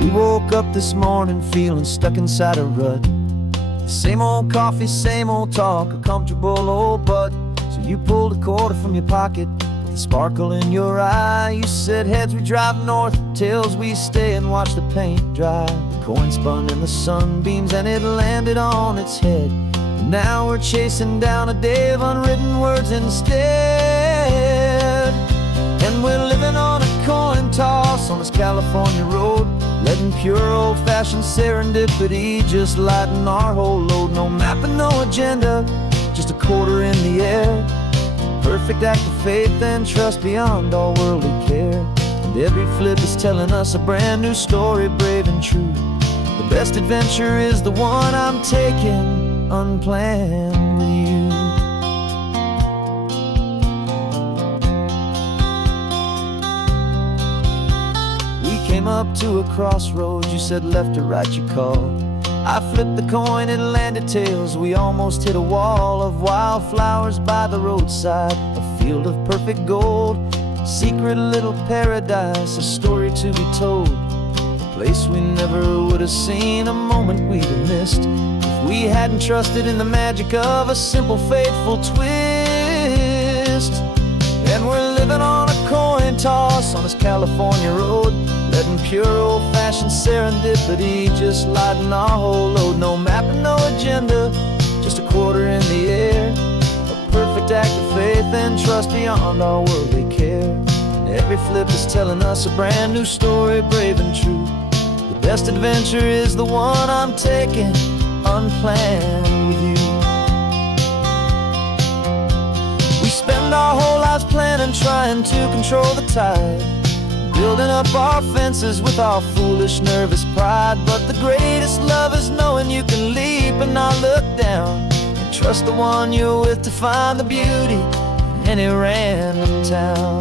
We woke up this morning feeling stuck inside a rut. Same old coffee, same old talk, a comfortable old butt. So you pulled a quarter from your pocket with a sparkle in your eye. You said, heads we drive north, tails we stay and watch the paint dry. The coin spun in the sunbeams and it landed on its head. And now we're chasing down a day of unwritten words instead. And we're living on a coin toss on this California road, letting pure old-fashioned serendipity just lighten our whole load. No map and no agenda, just a quarter in the air. Perfect act of faith and trust beyond all worldly care. And every flip is telling us a brand new story, brave and true. The best adventure is the one I'm taking unplanned with you. Came up to a crossroads, you said left or right you called. I flipped the coin, it landed tails. We almost hit a wall of wildflowers by the roadside, a field of perfect gold, secret little paradise, a story to be told, a place we never would have seen, a moment we'd have missed if we hadn't trusted in the magic of a simple faithful twist. And we're living on a coin toss on this California road, letting pure old-fashioned serendipity just lighten our whole load. No map and no agenda, just a quarter in the air. A perfect act of faith and trust beyond our worldly care. And every flip is telling us a brand new story, brave and true. The best adventure is the one I'm taking unplanned with you. We spend our whole lives planning, trying to control the tide, building up our fences with our foolish, nervous pride. But the greatest love is knowing you can leap and not look down, and trust the one you're with to find the beauty in any random town.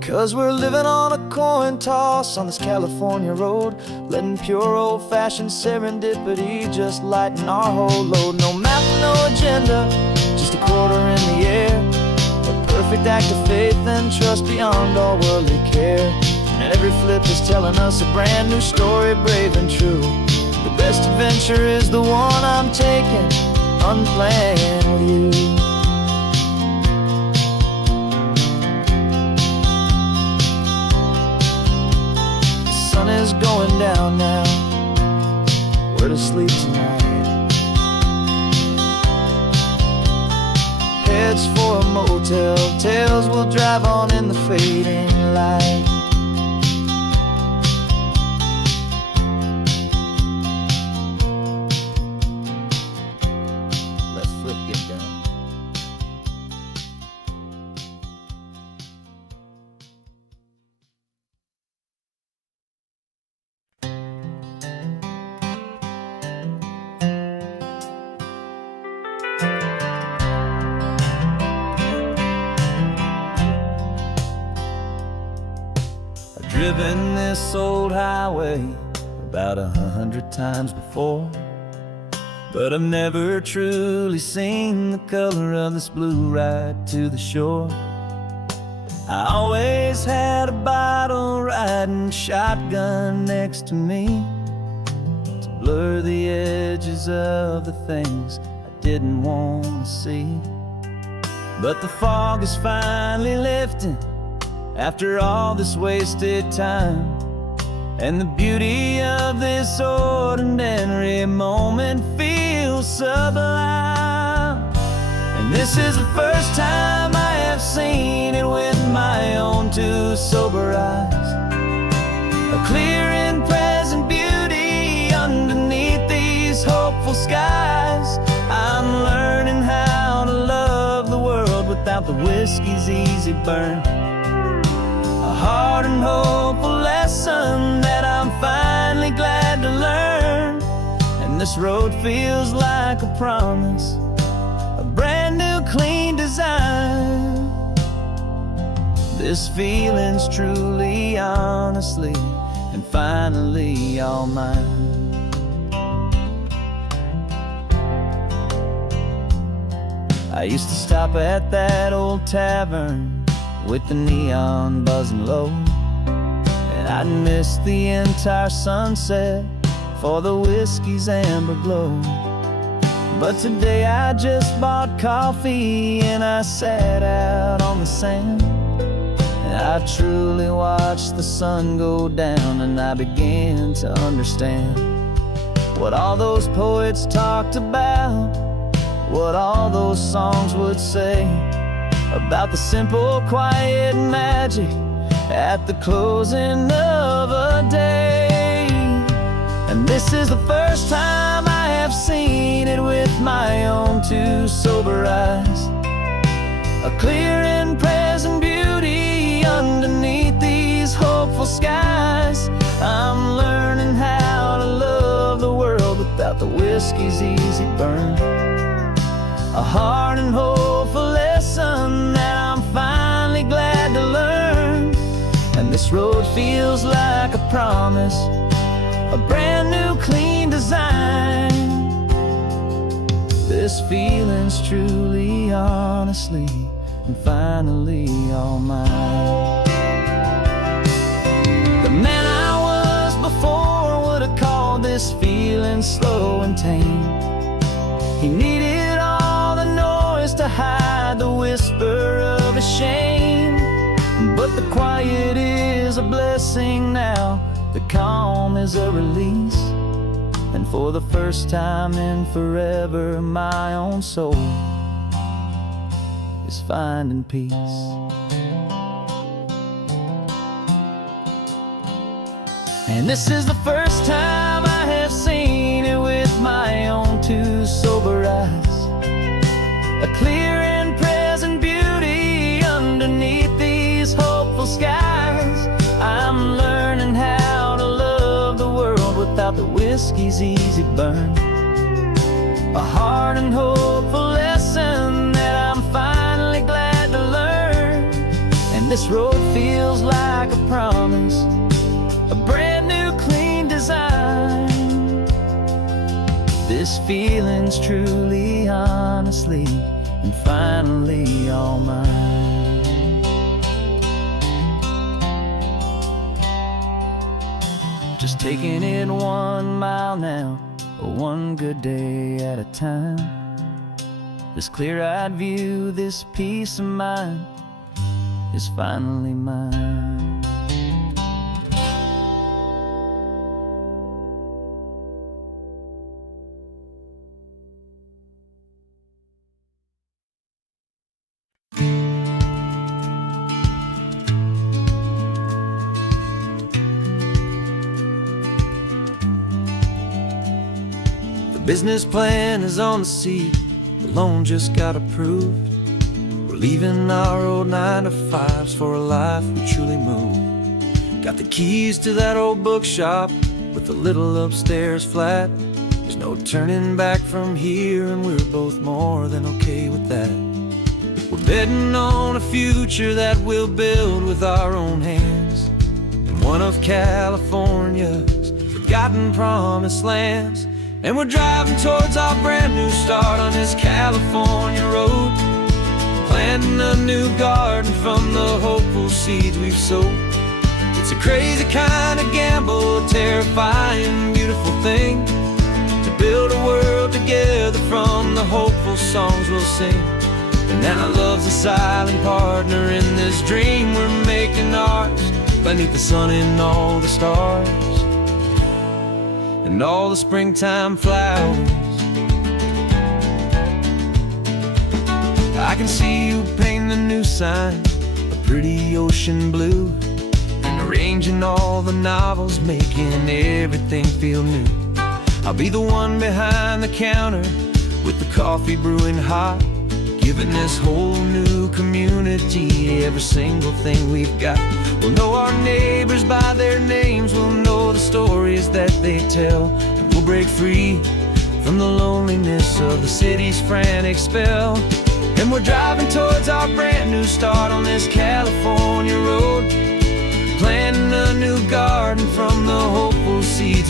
Cause we're living on a coin toss on this California road, letting pure old-fashioned serendipity just lighten our whole load. No map, no agenda, just a quarter in the air. A perfect act of faith and trust beyond all worldly care. And every flip is telling us a brand new story, brave and true. The best adventure is the one I'm taking unplanned with you. Sun is going down now, we're to sleep tonight. Heads for a motel, tails will drive on in the fading light. Let's flip get done. Driven this old highway about 100 times before, but I've never truly seen the color of this blue right to the shore. I always had a bottle riding shotgun next to me to blur the edges of the things I didn't want to see. But the fog is finally lifting after all this wasted time, and the beauty of this ordinary moment feels sublime. And this is the first time I have seen it with my own two sober eyes, a clear and present beauty underneath these hopeful skies. I'm learning how to love the world without the whiskey's easy burn, a hard and hopeful lesson that I'm finally glad to learn. And this road feels like a promise, a brand new clean design. This feeling's truly, honestly, and finally all mine. I used to stop at that old tavern with the neon buzzing low, and I'd miss the entire sunset for the whiskey's amber glow. But today I just bought coffee and I sat out on the sand, and I truly watched the sun go down, and I began to understand what all those poets talked about, what all those songs would say about the simple, quiet magic at the closing of a day. And this is the first time I have seen it with my own two sober eyes, a clear and present beauty underneath these hopeful skies. I'm learning how to love the world without the whiskey's easy burn, a hard and hopeful lesson that I'm finally glad to learn. And this road feels like a promise, a brand new clean design. This feeling's truly, honestly, and finally all mine. The man I was before would have called this feeling slow and tame. He needed all the noise to hide the whisper of his shame. But the quiet is a blessing now, the calm is a release, and for the first time in forever my own soul is finding peace. And this is the first time I have seen it with my own two sober eyes, a clear and present beauty underneath these hopeful skies. I'm learning how to love the world without the whiskey's easy burn, a hard and hopeful lesson that I'm finally glad to learn. And this road feels like a promise, a brand new clean design. This feeling's truly, honestly, and finally all mine. Just taking it 1 mile now, one good day at a time. This clear-eyed view, this peace of mind is finally mine. Business plan is on the seat, the loan just got approved. We're leaving our old 9-to-5s for a life we truly move. Got the keys to that old bookshop with the little upstairs flat. There's no turning back from here, and we're both more than okay with that. We're betting on a future that we'll build with our own hands, in one of California's forgotten promised lands. And we're driving towards our brand new start on this California road, planting a new garden from the hopeful seeds we've sowed. It's a crazy kind of gamble, a terrifying, beautiful thing, to build a world together from the hopeful songs we'll sing. And now love's a silent partner in this dream we're making ours, beneath the sun and all the stars and all the springtime flowers. I can see you painting the new sign, a pretty ocean blue, and arranging all the novels, making everything feel new. I'll be the one behind the counter with the coffee brewing hot, giving this whole new community every single thing we've got. We'll know our neighbors by their names, we'll know the stories that they tell, and we'll break free from the loneliness of the city's frantic spell. And we're driving towards our brand new start on this California road, planting a new garden from the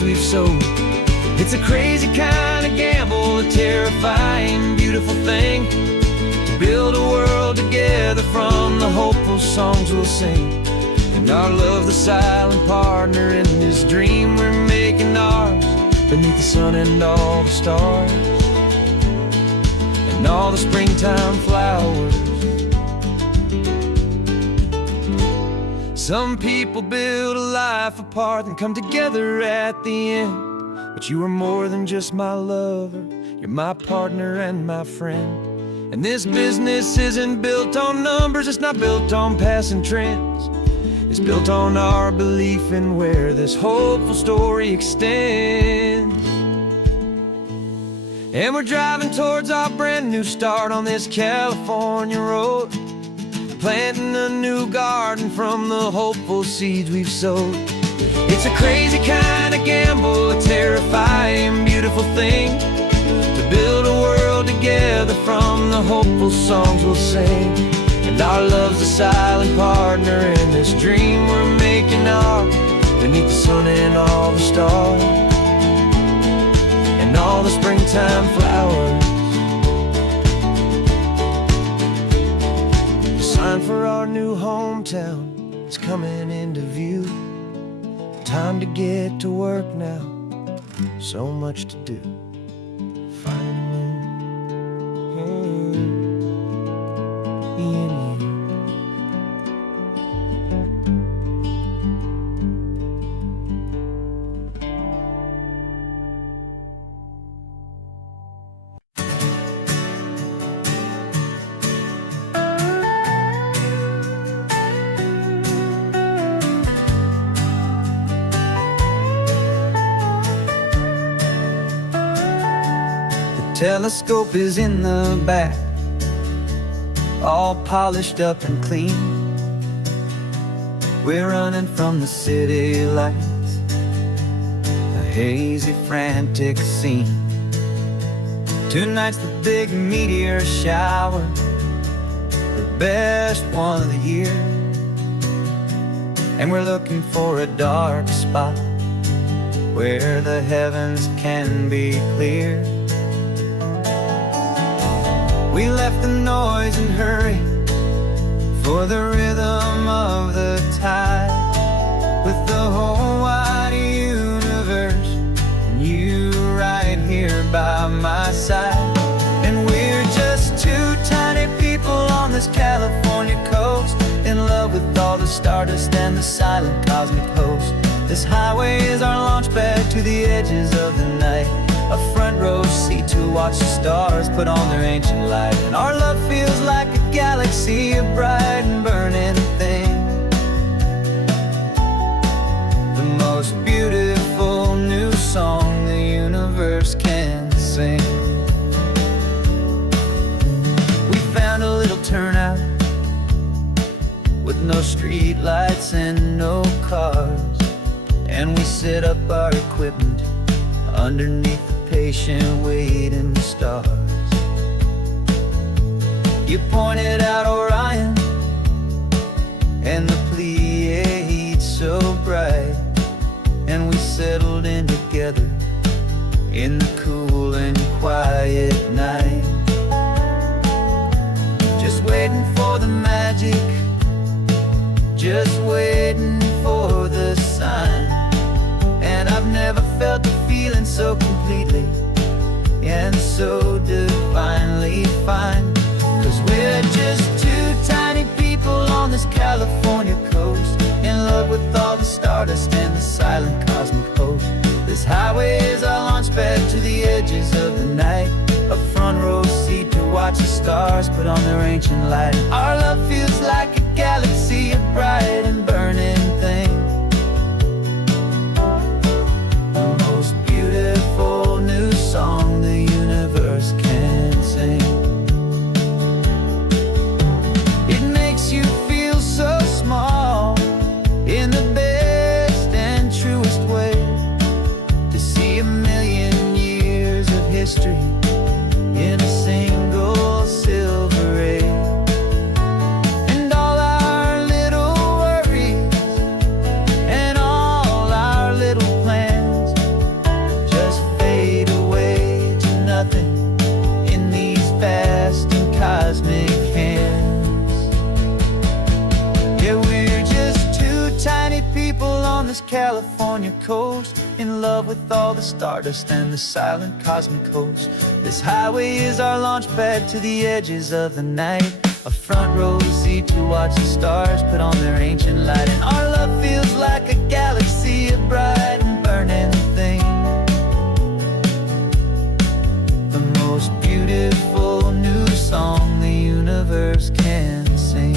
we've sowed. It's a crazy kind of gamble, a terrifying, beautiful thing, to build a world together from the hopeful songs we'll sing. And our love, the silent partner in this dream we're making ours, beneath the sun and all the stars, and all the springtime flowers. Some people build a life apart and come together at the end, but you are more than just my lover, you're my partner and my friend. And this business isn't built on numbers, it's not built on passing trends. It's built on our belief in where this hopeful story extends. And we're driving towards our brand new start on this California road, planting a new garden from the hopeful seeds we've sowed. It's a crazy kind of gamble, a terrifying, beautiful thing, to build a world together from the hopeful songs we'll sing. And our love's a silent partner in this dream we're making ours, beneath the sun and all the stars, and all the springtime flowers. The sign for our new hometown is coming into view. Time to get to work now, so much to do. Finding in you. Telescope is in the back, all polished up and clean. We're running from the city lights, a hazy, frantic scene. Tonight's the big meteor shower, the best one of the year. And we're looking for a dark spot where the heavens can be clear. We left the noise and hurry for the rhythm of the tide, with the whole wide universe and you right here by my side. And we're just two tiny people on this California coast, in love with all the stardust and the silent cosmic host. This highway is our launch pad to the edges of the night, a front row seat to watch the stars put on their ancient light. And our love feels like a galaxy, a bright and burning thing, the most beautiful new song the universe can sing. We found a little turnout with no street lights and no cars, and we set up our equipment underneath the patient waiting stars. You pointed out Orion and the Pleiades so bright, and we settled in together in the cool and quiet night, just waiting for the magic, just waiting for the sign. And I've never felt the feeling so completely and so divinely fine, 'cause we're just two tiny people on this California coast, in love with all the stardust and the silent cosmic host. This highway is our launch pad to the edges of the night, a front row seat to watch the stars put on their ancient light. Our love feels like a galaxy, a bright and burning thing, the most beautiful new song the universe can sing. It makes you feel so small in the best and truest way, to see a million years of history in a single silver ray. And all our little people on this California coast, in love with all the stardust and the silent cosmic host. This highway is our launch pad to the edges of the night, a front row seat to watch the stars put on their ancient light. And our love feels like a galaxy of bright and burning things, the most beautiful new song the universe can sing.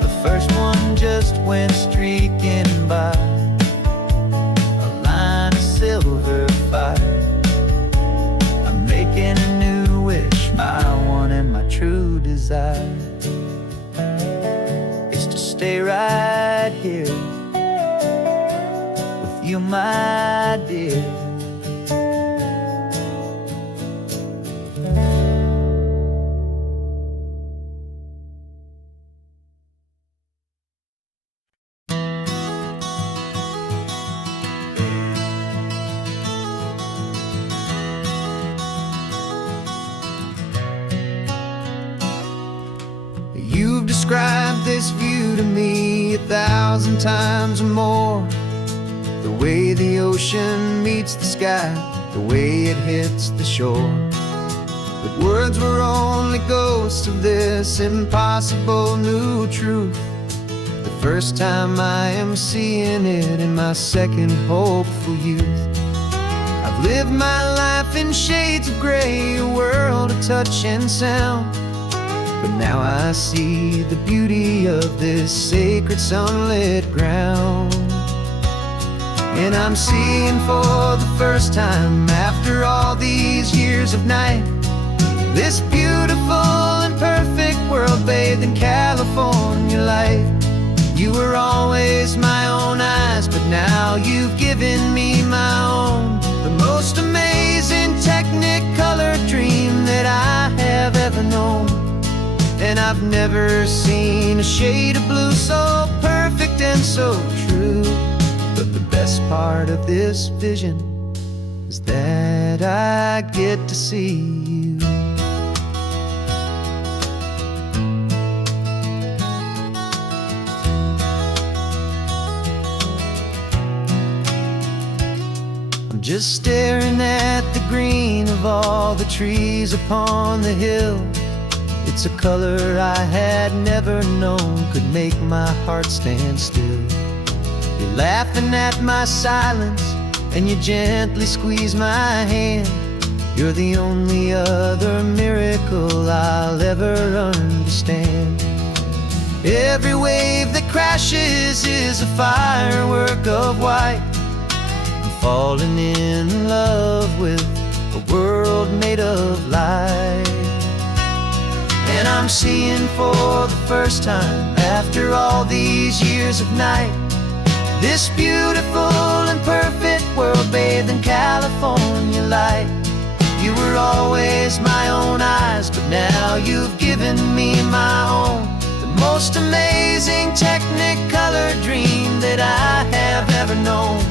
The first one just went streaking by, a line of silver fire. I'm making a new wish, my one and my true desire is to stay right here with you, my dear. You've described this view to me 1,000 times or more, the way the ocean meets the sky, the way it hits the shore. But words were only ghosts of this impossible new truth. The first time I am seeing it in my second hopeful youth. I've lived my life in shades of gray, a world of touch and sound, but now I see the beauty of this sacred sunlit ground. And I'm seeing for the first time, after all these years of night, this beautiful and perfect world bathed in California light. You were always my own eyes, but now you've given me my own, the most amazing technicolor dream that I have ever known. And I've never seen a shade of blue so perfect and so true. But the best part of this vision is that I get to see you. I'm just staring at the green of all the trees upon the hill. It's a color I had never known could make my heart stand still. You're laughing at my silence, and you gently squeeze my hand. You're the only other miracle I'll ever understand. Every wave that crashes is a firework of white. I'm falling in love with a world made of light. And I'm seeing for the first time, after all these years of night, this beautiful and perfect world bathed in California light. You were always my own eyes, but now you've given me my own, the most amazing technicolor dream that I have ever known.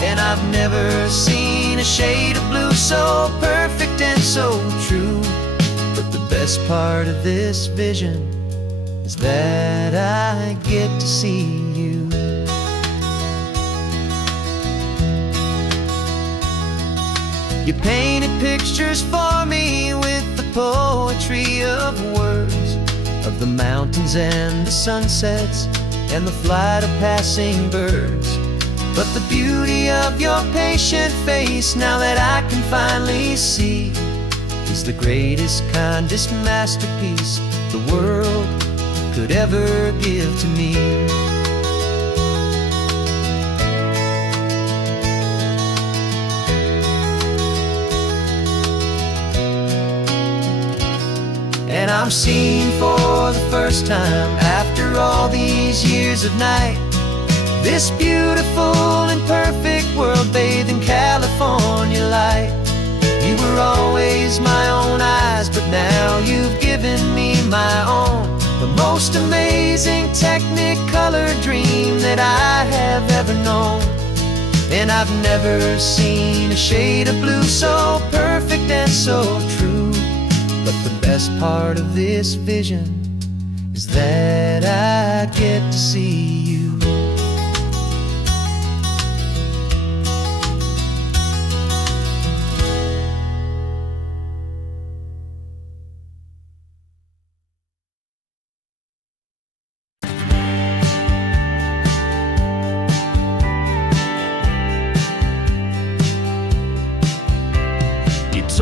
And I've never seen a shade of blue so perfect and so true. But the best part of this vision is that I get to see you. You painted pictures for me with the poetry of words, of the mountains and the sunsets and the flight of passing birds. But the beauty of your patient face, now that I can finally see, is the greatest, kindest masterpiece the world could ever give to me. And I'm seeing for the first time, after all these years of night, this beautiful and perfect world bathed in California light. You were always my own eyes, but now you've given me my own, the most amazing technicolor dream that I have ever known. And I've never seen a shade of blue so perfect and so true. But the best part of this vision is that I get to see you.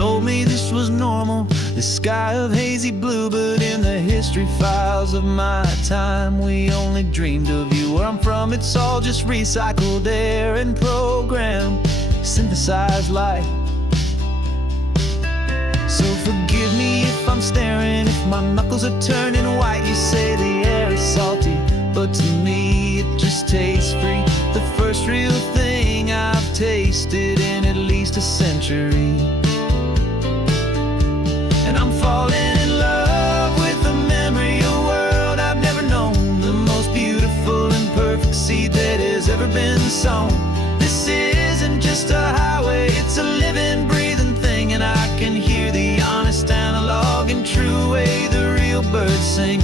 told me this was normal, this sky of hazy blue. But in the history files of my time, we only dreamed of you. Where I'm from, it's all just recycled air and programmed, synthesized light. So forgive me if I'm staring, if my knuckles are turning white. You say the air is salty, but to me it just tastes free. The first real thing I've tasted in at least a century. And I'm falling in love with the memory of a world I've never known, the most beautiful and perfect seed that has ever been sown. This isn't just a highway, it's a living, breathing thing. And I can hear the honest, analog, and true way the real birds sing.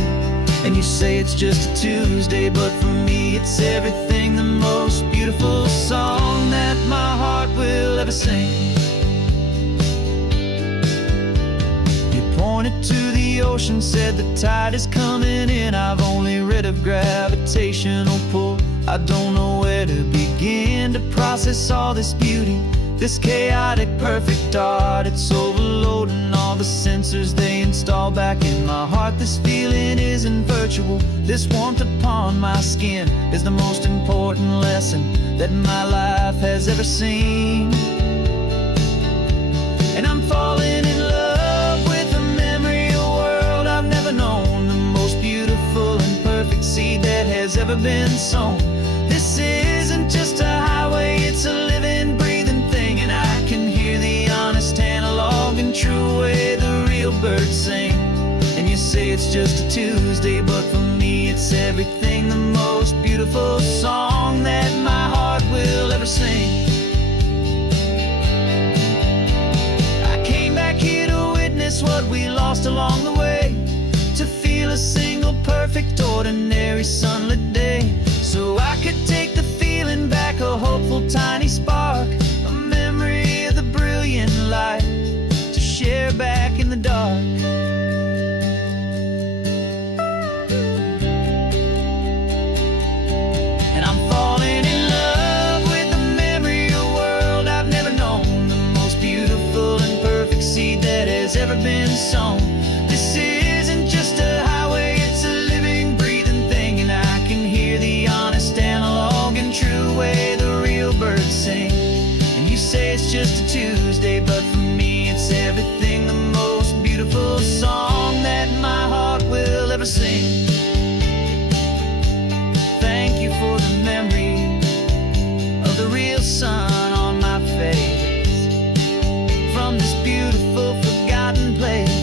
And you say it's just a Tuesday, but for me it's everything, the most beautiful song that my heart will ever sing. You pointed to the ocean, said the tide is coming in. I've only read of gravitational pull. I don't know where to begin to process all this beauty, this chaotic, perfect art. It's overloading all the sensors they install back in my heart. This feeling isn't virtual. This warmth upon my skin is the most important lesson that my life has ever seen. And I'm falling in love with the memory of a world I've never known, the most beautiful and perfect seed that has ever been sown. This isn't just a highway, it's a living, breathing thing. And I can hear the honest, analog, and true way the real birds sing. And you say it's just a Tuesday, but for me it's everything, the most beautiful song that my heart will ever sing. I came back here to witness what we lost along the way, to feel a single, perfect, ordinary, sunlit day. So I could take the feeling back, a hopeful tiny spark, a memory of the brilliant light, to share back in the dark. And I'm falling in love with the memory of a world I've never known, the most beautiful and perfect seed that has ever been sown. This isn't just a highway, it's a living, breathing thing. And I can hear the honest, analog, and true way the real birds sing. And you say it's just a Tuesday, but for me it's everything, the most beautiful song that my heart will ever sing. Thank you for the memory of the real sun on my face, from this beautiful, forgotten place.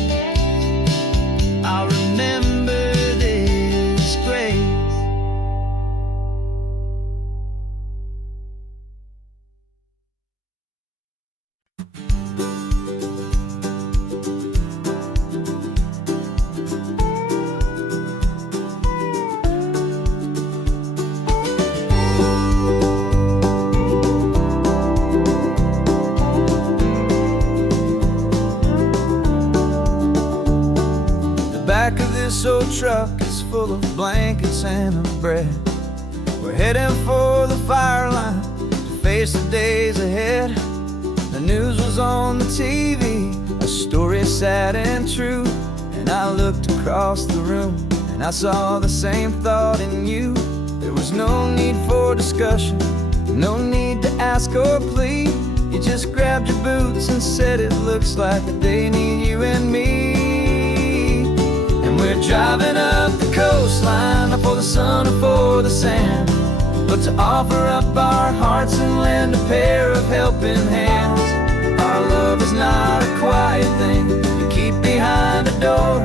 I'll remember this grace. Back of this old truck is full of blankets and of bread. We're heading for the fire line to face the days ahead. The news was on the TV, a story sad and true. And I looked across the room and I saw the same thought in you. There was no need for discussion, no need to ask or plead. You just grabbed your boots and said it looks like they need you and me. We're driving up the coastline, not for the sun or for the sand, but to offer up our hearts and lend a pair of helping hands. Our love is not a quiet thing you keep behind a door.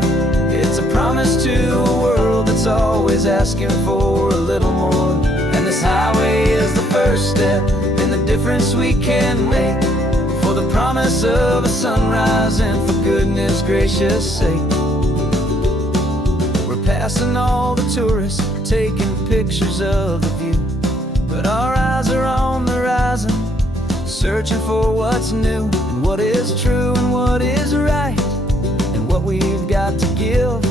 It's a promise to a world that's always asking for a little more. And this highway is the first step in the difference we can make, for the promise of a sunrise and for goodness gracious sake. Passing all the tourists, taking pictures of the view, but our eyes are on the horizon, searching for what's new and what is true and what is right, and what we've got to give.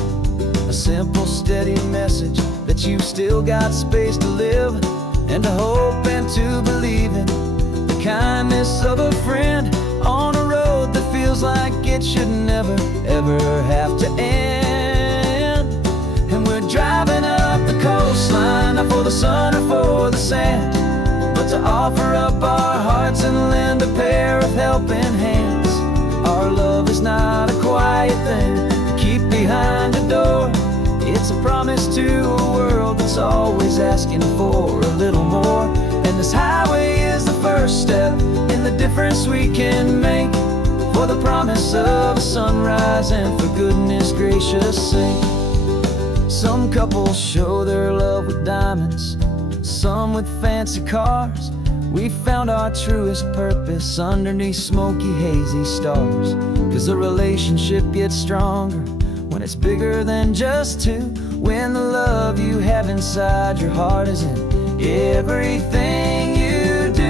A simple, steady message that you've still got space to live, and to hope and to believe in the kindness of a friend on a road that feels like hearts and lend a pair of helping hands. Our love is not a quiet thing to keep behind a door. It's a promise to a world that's always asking for a little more. And this highway is the first step in the difference we can make, for the promise of a sunrise and for goodness gracious sake. Some couples show their love with diamonds, some with fancy cars. We found our truest purpose underneath smoky, hazy stars. 'Cause the relationship gets stronger when it's bigger than just two, when the love you have inside your heart is in everything you do.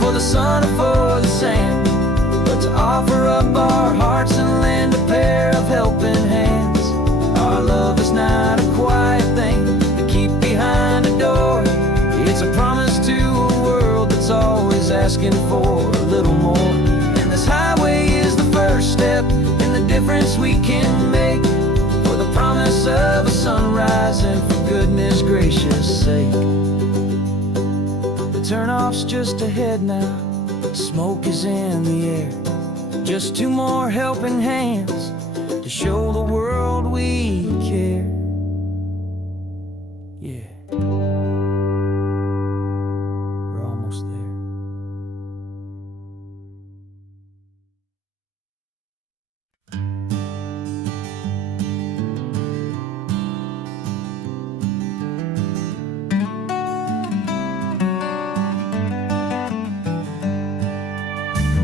For the sun or for the sand, but to offer up our hearts and lend a pair of helping hands. Our love is not a quiet thing to keep behind a door. It's a promise to a world that's always asking for a little more. And this highway is the first step in the difference we can make, for the promise of a sunrise and for goodness gracious sake. Turn-off's just ahead now, smoke is in the air. Just two more helping hands to show the world we care. Yeah, we're almost there.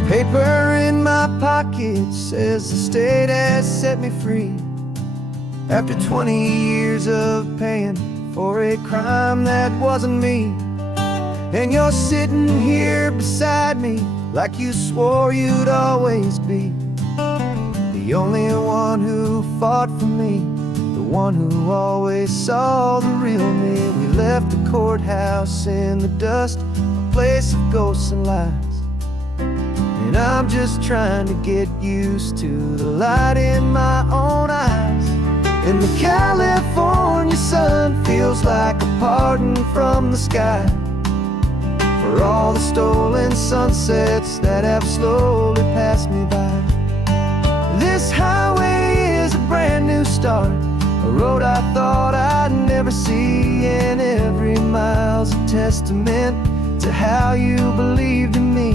Paper in my pocket says the state has set me free, after 20 years of paying for a crime that wasn't me. And you're sitting here beside me like you swore you'd always be, the only one who fought for me, the one who always saw the real me. We left the courthouse in the dust, a place of ghosts and lies. And I'm just trying to get used to the light in my own eyes. And the California sun feels like a pardon from the sky, for all the stolen sunsets that have slowly passed me by. This highway is a brand new start, a road I thought I'd never see. And every mile's a testament to how you believed in me.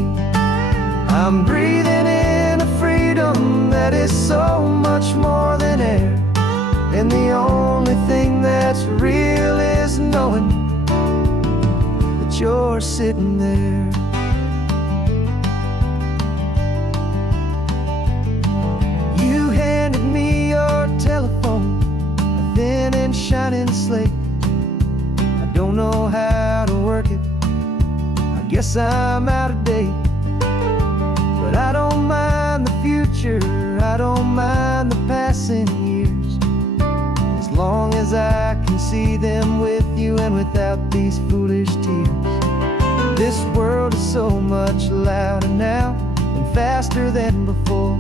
I'm breathing in a freedom that is so much more than air. And the only thing that's real is knowing that you're sitting there. You handed me your telephone, a thin and shining slate. I don't know how to work it, I guess I'm out of date. But I don't mind the future, I don't mind the passing years, as long as I can see them with you and without these foolish tears. This world is so much louder now and faster than before,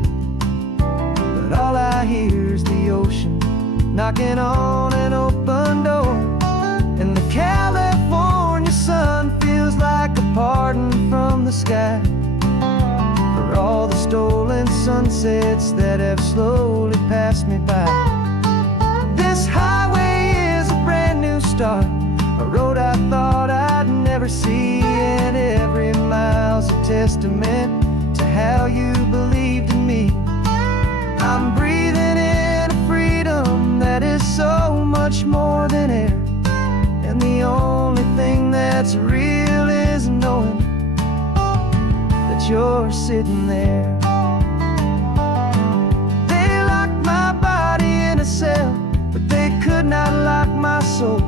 but all I hear is the ocean knocking on an open door. And the California sun feels like a pardon from the sky, for all the stolen sunsets that have slowly passed me by. This highway is a brand new start, a road I thought I'd never see. And every mile's a testament to how you believed in me. I'm breathing in a freedom that is so much more than air. And the only thing that's real is knowing that you're sitting there. They locked my body in a cell, but they could not lock my soul.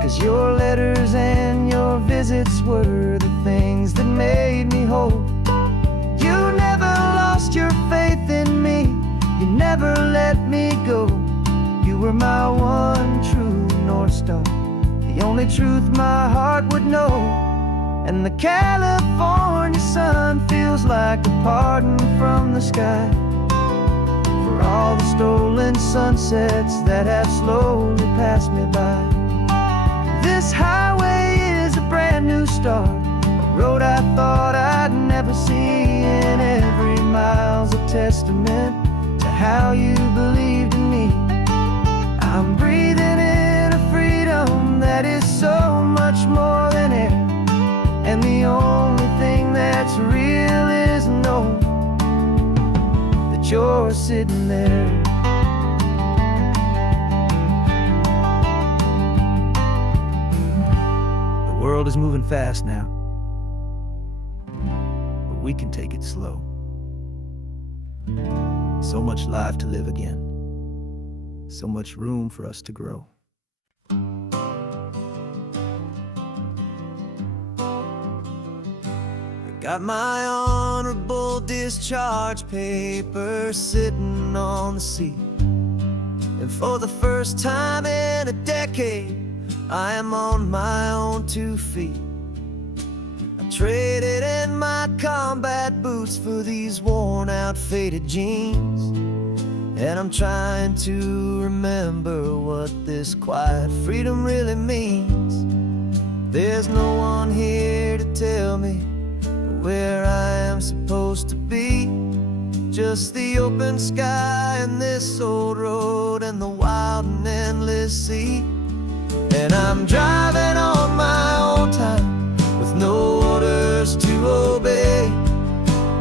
'Cause your letters and your visits were the things that made me whole. You never lost your faith in me, you never let me go. You were my one true North Star, the only truth my heart would know. and the California sun feels like a pardon from the sky for all the stolen sunsets that have slowly passed me by. This highway is a brand new start, a road I thought I'd never see, and every mile's a testament to how you believed in me. I'm breathing in a freedom that is so much more than air, and the only thing that's real is knowing that you're sitting there. The world is moving fast now, but we can take it slow. So much life to live again, so much room for us to grow. Got my honorable discharge papers sitting on the seat, and for the first time in a decade, I am on my own 2 feet. I traded in my combat boots for these worn out faded jeans, and I'm trying to remember what this quiet freedom really means. There's no one here to tell me where I am supposed to be, just the open sky and this old road and the wild and endless sea. And I'm driving on my own time with no orders to obey,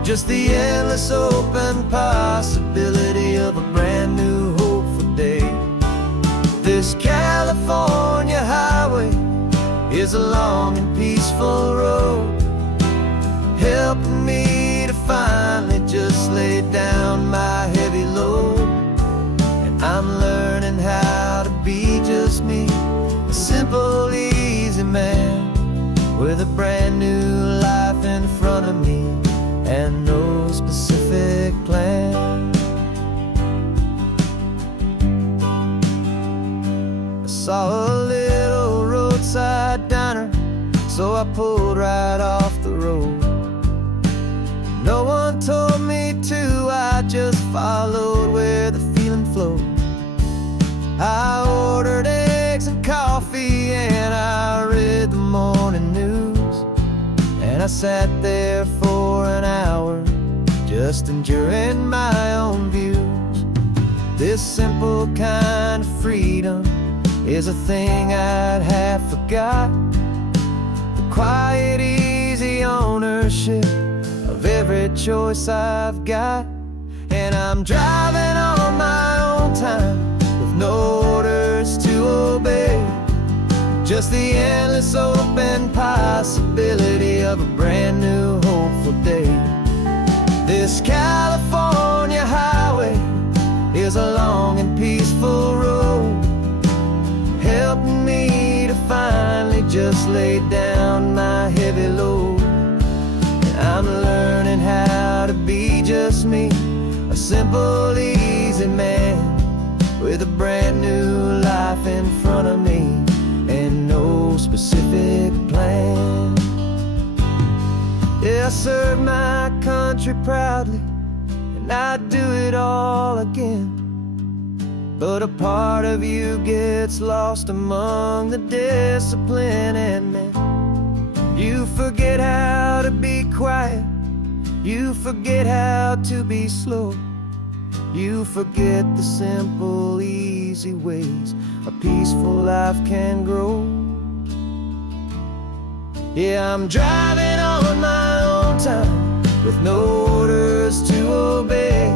just the endless open possibility of a brand new hopeful day. This California highway is a long and peaceful road, helping me to finally just lay down my heavy load. And I'm learning how to be just me, a simple, easy man with a brand new life in front of me and no specific plan. I saw a little roadside diner, so I pulled right off the road. No one told me to, I just followed where the feeling flowed. I ordered eggs and coffee and I read the morning news, and I sat there for an hour just enduring my own views. This simple kind of freedom is a thing I'd have forgot, the quiet, easy ownership of every choice I've got. And I'm driving on my own time with no orders to obey, just the endless open possibility of a brand new hopeful day. This California highway is a long and peaceful road, helping me to finally just lay down my heavy load. I'm learning how to be just me, a simple, easy man with a brand new life in front of me and no specific plan. Yeah, I serve my country proudly and I'd do it all again, but a part of you gets lost among the discipline and men. You forget how to be quiet, you forget how to be slow, you forget the simple, easy ways a peaceful life can grow. Yeah, I'm driving on my own time with no orders to obey,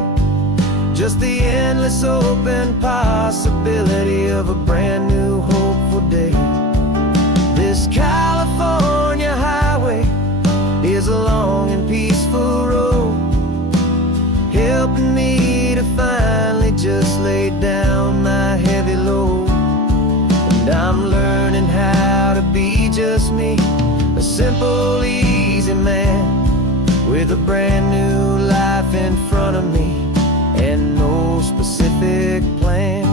just the endless open possibility of a brand new hopeful day. This California highway is a long and peaceful road, helping me to finally just lay down my heavy load. And I'm learning how to be just me, a simple, easy man with a brand new life in front of me and no specific plan.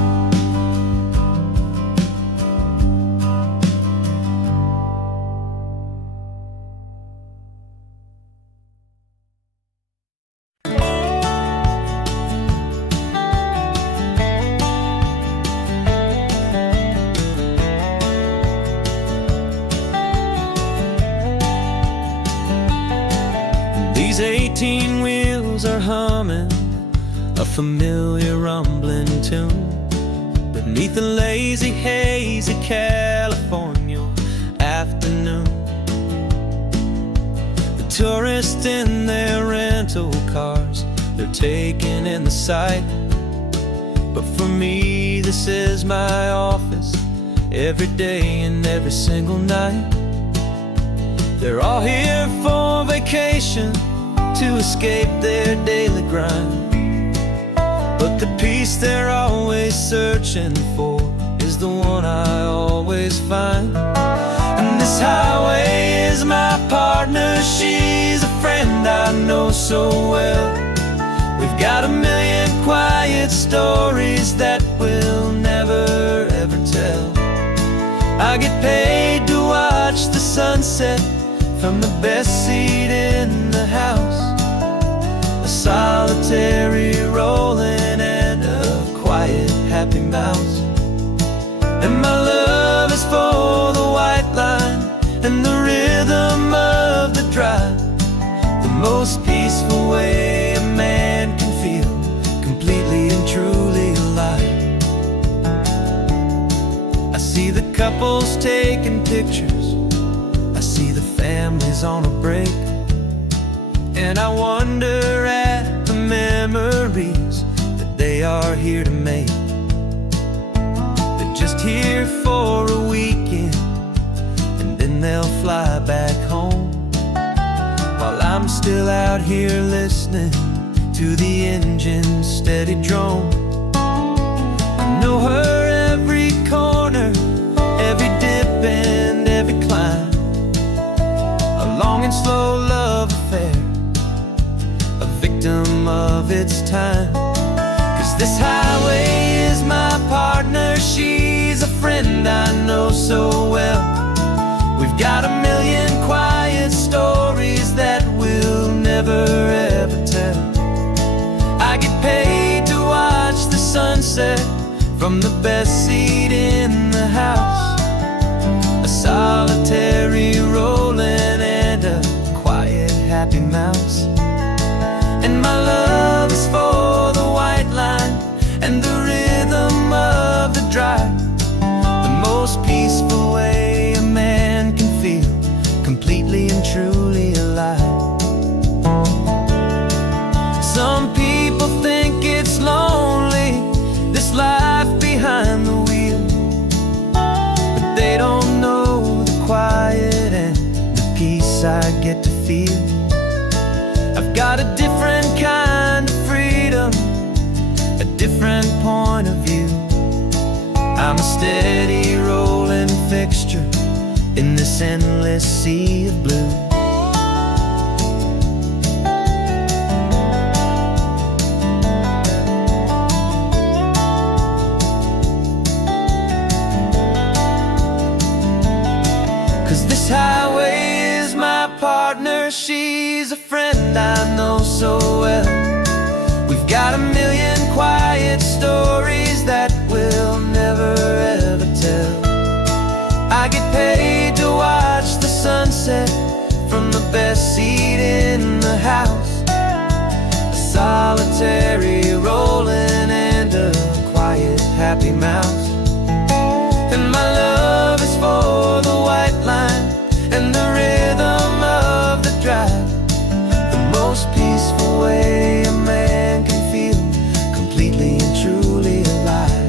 These 18 wheels are humming a familiar rumbling tune beneath a lazy, hazy California afternoon. The tourists in their rental cars, they're taking in the sight. But for me, this is my office, every day and every single night. They're all here for vacation, to escape their daily grind. But the peace they're always searching for is the one I always find. And this highway is my partner, she's a friend I know so well. We've got a million quiet stories that we'll never ever tell. I get paid to watch the sunset from the best seat in the house, a solitary rolling and a quiet happy mouse. And my love is for the white line and the rhythm of the drive, the most peaceful way a man can feel completely and truly alive. I see the couples taking pictures, I see the families on a break, and I wonder at the memories that they are here to make. They're just here for a weekend, and then they'll fly back home, while I'm still out here listening to the engine's steady drone. I know her every corner, every dip and every climb, a long and slow love affair, a victim of its time. 'Cause this highway is my partner, she's a friend I know so well. We've got a million quiet stories that we'll never ever tell. I get paid to watch the sunset from the best seat in the house, a solitary rolling and a quiet happy mouse. And my love is for the white line and the rhythm of the drive, the most peaceful way a man can feel completely and truly alive. Some people think it's lonely, this life behind the wheel, but they don't know the quiet and the peace I get to feel. I've got a different kind of freedom, a different point of view. I'm a steady rolling fixture in this endless sea of blue. This highway is my partner, she's a friend I know so well. We've got a million quiet stories that we'll never ever tell. I get paid to watch the sunset from the best seat in the house, a solitary rolling and a quiet happy mouse. And my love is for the white line and the rhythm of the drive, the most peaceful way a man can feel completely and truly alive.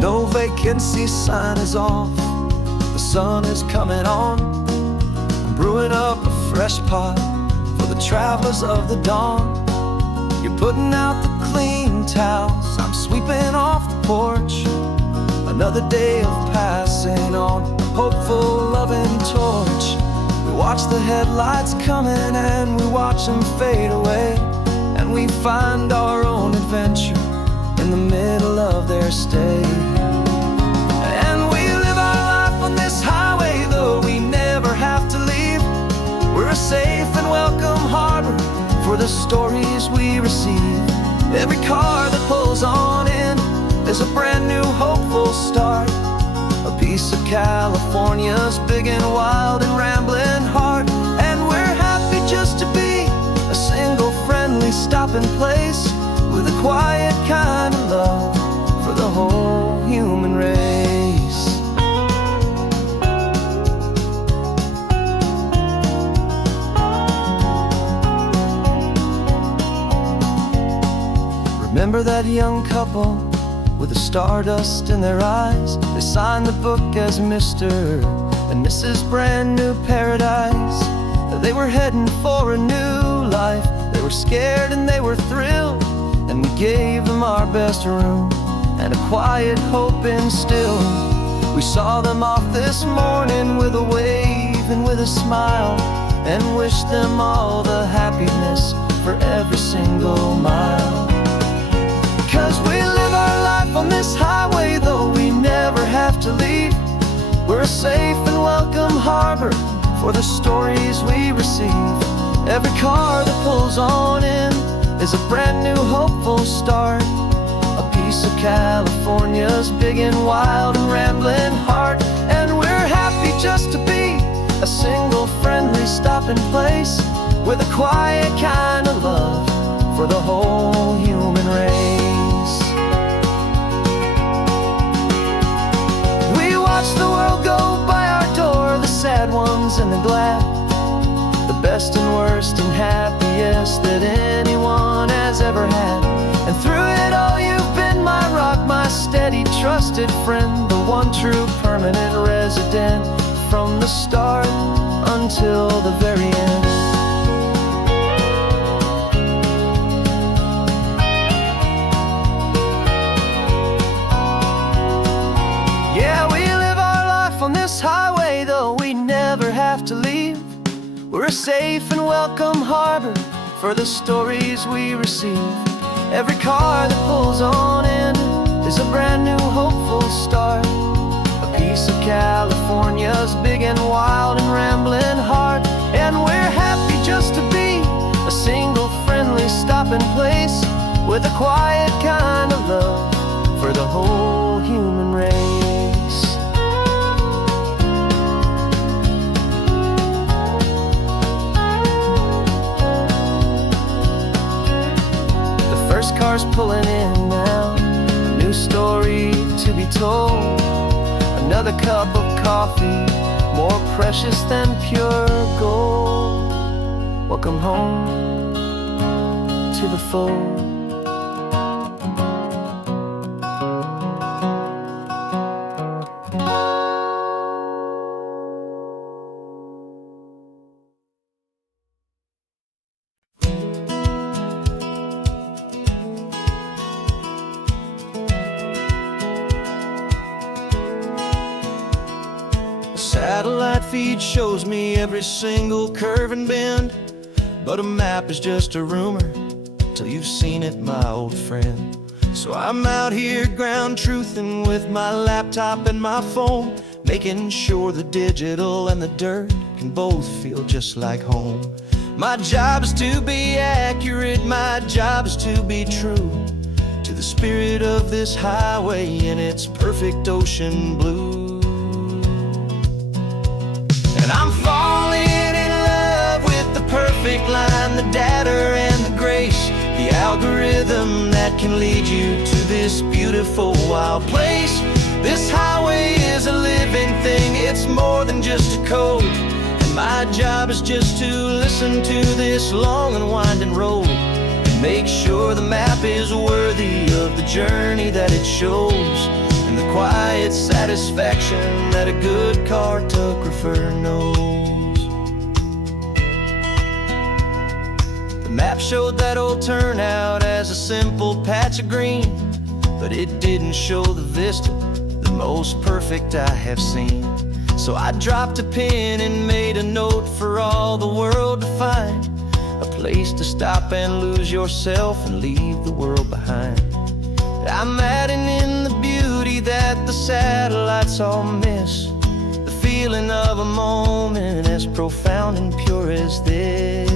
No vacancy sign is off, the sun is coming on. I'm brewing up a fresh pot for the travelers of the dawn. You're putting out the clean towels, I'm sweeping off the porch. Another day of passing on, a hopeful loving torch. We watch watch the headlights coming and we watch them fade away, and we find our own adventure in the middle of their stay. And we live our life on this highway, though we never have to leave. We're a safe and welcome harbor for the stories we receive. Every car that pulls on in is a brand new hopeful start, a piece of California's big and wild and rambling heart. And we're happy just to be a single friendly stopping place, with a quiet kind of love for the whole human race. Remember that young couple with the stardust in their eyes? They signed the book as Mr. and Mrs. Brand New Paradise. They were heading for a new life. They were scared and they were thrilled, and we gave them our best room and a quiet hope instilled. We saw them off this morning with a wave and with a smile, and wished them all the happiness for every single mile. 'Cause we live our life on this highway, though we never have to leave. We're a safe and welcome harbor for the stories we receive. Every car that pulls on in is a brand new hopeful start, a piece of California's big and wild and rambling heart. And we're happy just to be a single friendly stopping place, with a quiet kind of love for the whole human race. We watch the world go by our door, the sad ones and the glad, the best and worst and happiest that anyone has ever had. And through it all you've been my rock, my steady trusted friend, the one true permanent resident, from the start until the very end. Yeah, we live our life on this highway, though we never have to leave. We're a safe and welcome harbor for the stories we receive. Every car that pulls on in is a brand new hopeful start, a piece of California's big and wild and rambling heart. And we're happy just to be a single friendly stopping place, with a quiet kind of love for the whole human race. First car's pulling in now, a new story to be told. Another cup of coffee, more precious than pure gold. Welcome home to the fold. Satellite feed shows me every single curve and bend, but a map is just a rumor till you've seen it, my old friend. So I'm out here ground truthing with my laptop and my phone, making sure the digital and the dirt can both feel just like home. My job is to be accurate, my job is to be true to the spirit of this highway in its perfect ocean blue. And I'm falling in love with the perfect line, the data and the grace, the algorithm that can lead you to this beautiful wild place. This highway is a living thing, it's more than just a code. And my job is just to listen to this long and winding road, and make sure the map is worthy of the journey that it shows, and the quiet satisfaction that a good cartographer knows. The map showed that old turnout as a simple patch of green, but it didn't show the vista, the most perfect I have seen. So I dropped a pin and made a note for all the world to find, a place to stop and lose yourself and leave the world behind. I'm adding in the beauty that the satellites all miss, the feeling of a moment as profound and pure as this.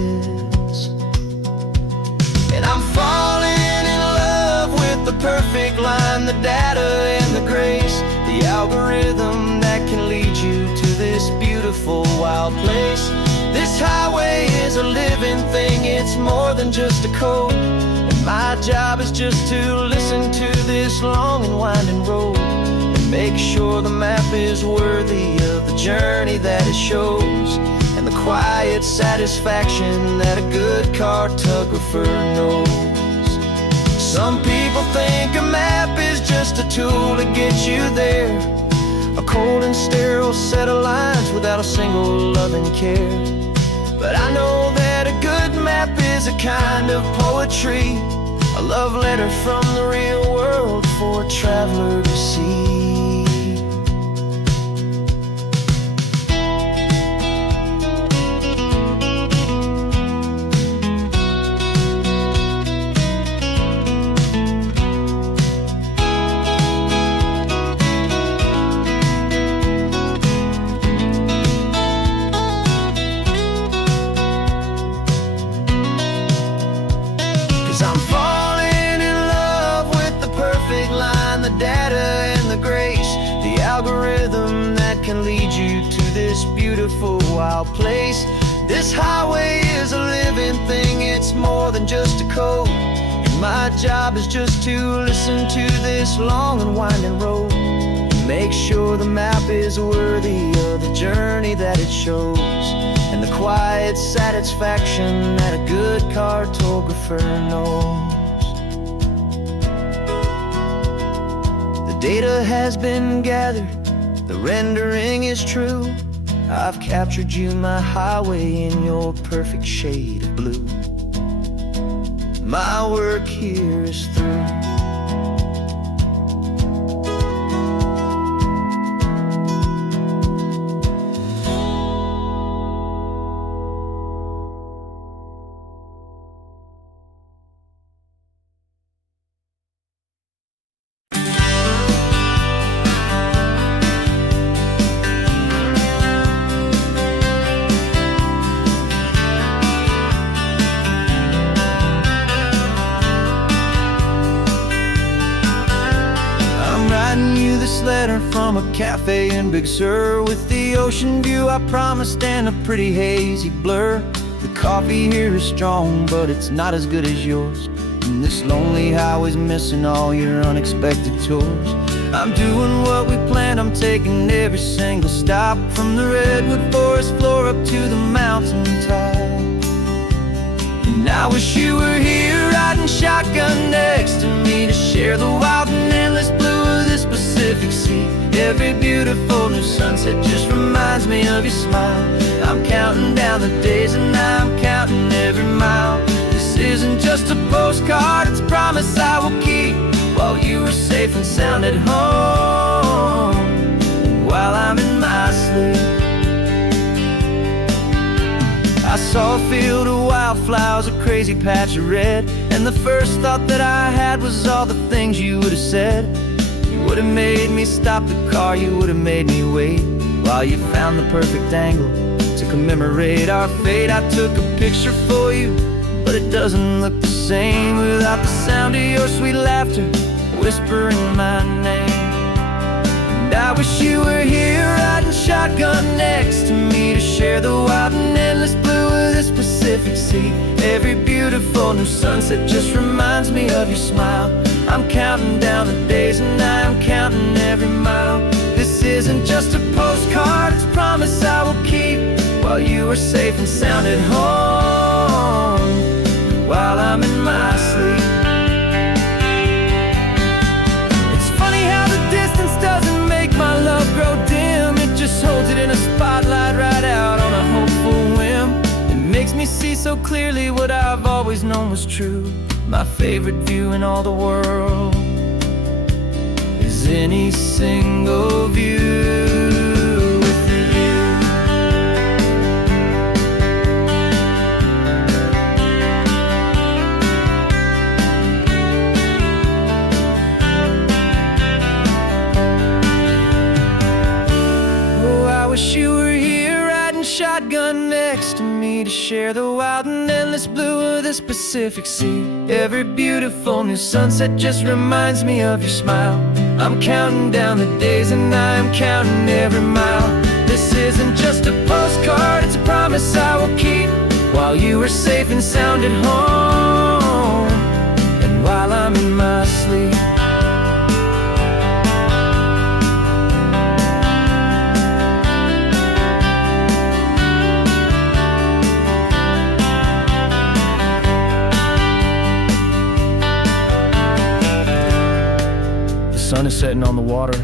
And I'm falling in love with the perfect line, the data and the grace, the algorithm that can lead you to this beautiful wild place. This highway is a living thing, it's more than just a code. And my job is just to listen to this long and winding road and make sure the map is worthy of the journey that it shows, and the quiet satisfaction that a good cartographer knows. Some people think a map is just a tool to get you there, a cold and sterile set of lines without a single loving care. But I know that a good map is a kind of poetry, a love letter from the real world for a traveler to see. 'Cause I'm falling in love with the perfect line, the data and the grace, the algorithm that can lead you to this beautiful wild place. This highway is a living thing, it's more than just a code. And my job is just to listen to this long and winding road and make sure the map is worthy of the journey that it shows, and the quiet satisfaction that a good cartographer knows. The data has been gathered, the rendering is true. I've captured you, my highway, in your perfect shade of blue. My work here is through. This letter from a cafe in Big Sur, with the ocean view I promised and a pretty hazy blur. The coffee here is strong, but it's not as good as yours, and this lonely highway's missing all your unexpected tours. I'm doing what we planned, I'm taking every single stop, from the redwood forest floor up to the mountain top. And I wish you were here riding shotgun next to me to share the wild and endless blue of this Pacific Sea. Every beautiful new sunset just reminds me of your smile. I'm counting down the days and I'm counting every mile. This isn't just a postcard, it's a promise I will keep, while you are safe and sound at home, and while I'm in my sleep. I saw a field of wildflowers, a crazy patch of red, and the first thought that I had was all the things you would have said. You would have made me stop the car, you would have made me wait, while you found the perfect angle to commemorate our fate. I took a picture for you, but it doesn't look the same without the sound of your sweet laughter whispering my name. And I wish you were here riding shotgun next to me to share the wild and endless blue of this Pacific Sea. Every beautiful new sunset just reminds me of your smile. I'm counting down the days and I'm counting every mile. This isn't just a postcard, it's a promise I will keep, while you are safe and sound at home, while I'm in my sleep. It's funny how the distance doesn't make my love grow dim, it just holds it in a spotlight right out on a hopeful whim. It makes me see so clearly what I've always known was true. My favorite view in all the world is any single view with you. me to share the wild and endless blue of this Pacific Sea. Every beautiful new sunset just reminds me of your smile. I'm counting down the days and I am counting every mile. This isn't just a postcard, it's a promise I will keep, while you are safe and sound at home, and while I'm in my sleep. The sun is setting on the water.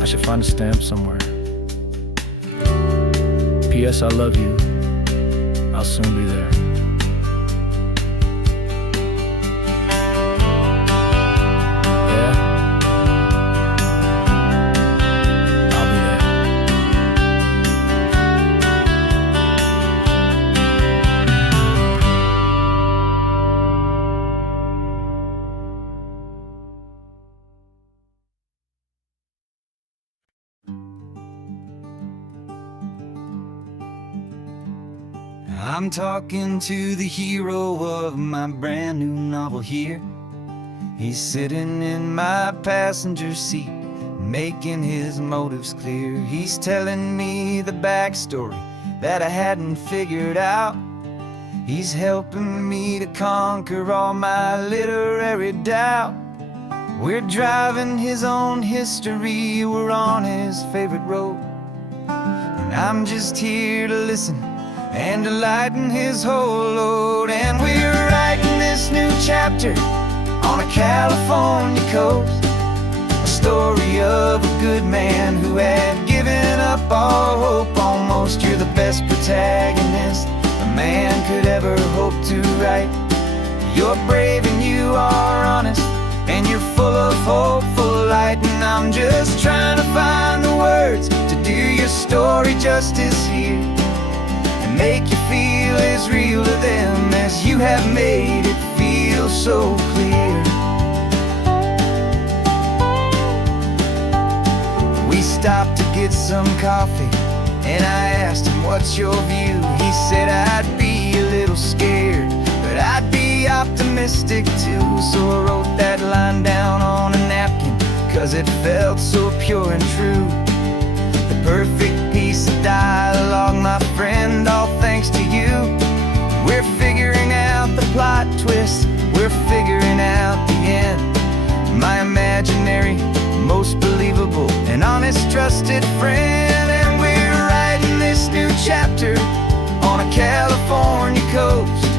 I should find a stamp somewhere. P.S. I love you. I'll soon be there. Yeah? I'll be there. I'm talking to the hero of my brand new novel here. He's sitting in my passenger seat, making his motives clear. He's telling me the backstory that I hadn't figured out. He's helping me to conquer all my literary doubt. We're driving his own history, we're on his favorite road, and I'm just here to listen and to lighten his whole load. And we're writing this new chapter on a California coast, a story of a good man who had given up all hope almost. You're the best protagonist a man could ever hope to write. You're brave and you are honest, and you're full of hopeful light. And I'm just trying to find the words to do your story justice here, make you feel as real to them as you have made it feel so clear. We stopped to get some coffee, and I asked him, what's your view? He said, I'd be a little scared, but I'd be optimistic too. So I wrote that line down on a napkin, 'cause it felt so pure and true. The perfect piece of dialogue, my friend, all thanks to you. We're figuring out the plot twist, we're figuring out the end. My imaginary, most believable and honest trusted friend. And we're writing this new chapter on a California coast,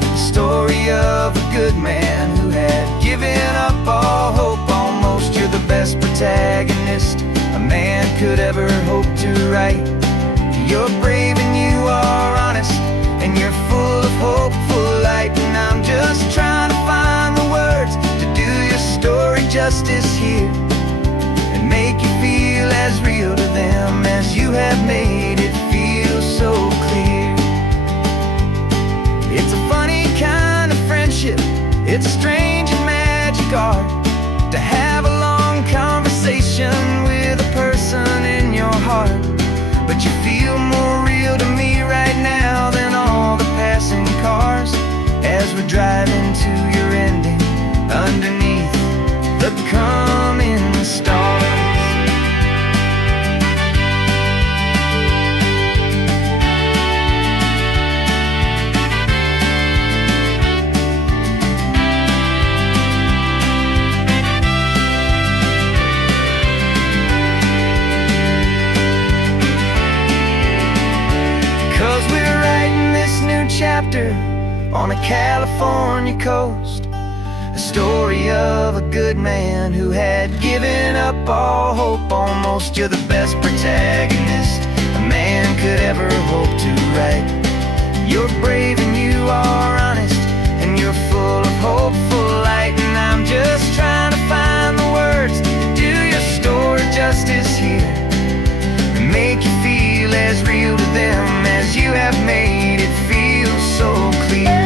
the story of a good man who had given up all hope almost. You're the best protagonist a man could ever hope to write. You're brave and you are honest, and you're full of hopeful light. And I'm just trying to find the words to do your story justice here, and make you feel as real to them as you have made it feel so clear. It's a funny kind of friendship, it's a strange and magic art to have a long conversation with a person in your heart. But you feel more real to me right now than all the passing cars, as we're driving to your ending underneath the coming stars. 'Cause we're writing this new chapter on a California coast, a story of a good man who had given up all hope almost. You're the best protagonist a man could ever hope to write. You're brave and you are honest, and you're full of hopeful light. And I'm just trying to find the words to do your story justice here, and make you feel as real to them as you have made it feel so clear.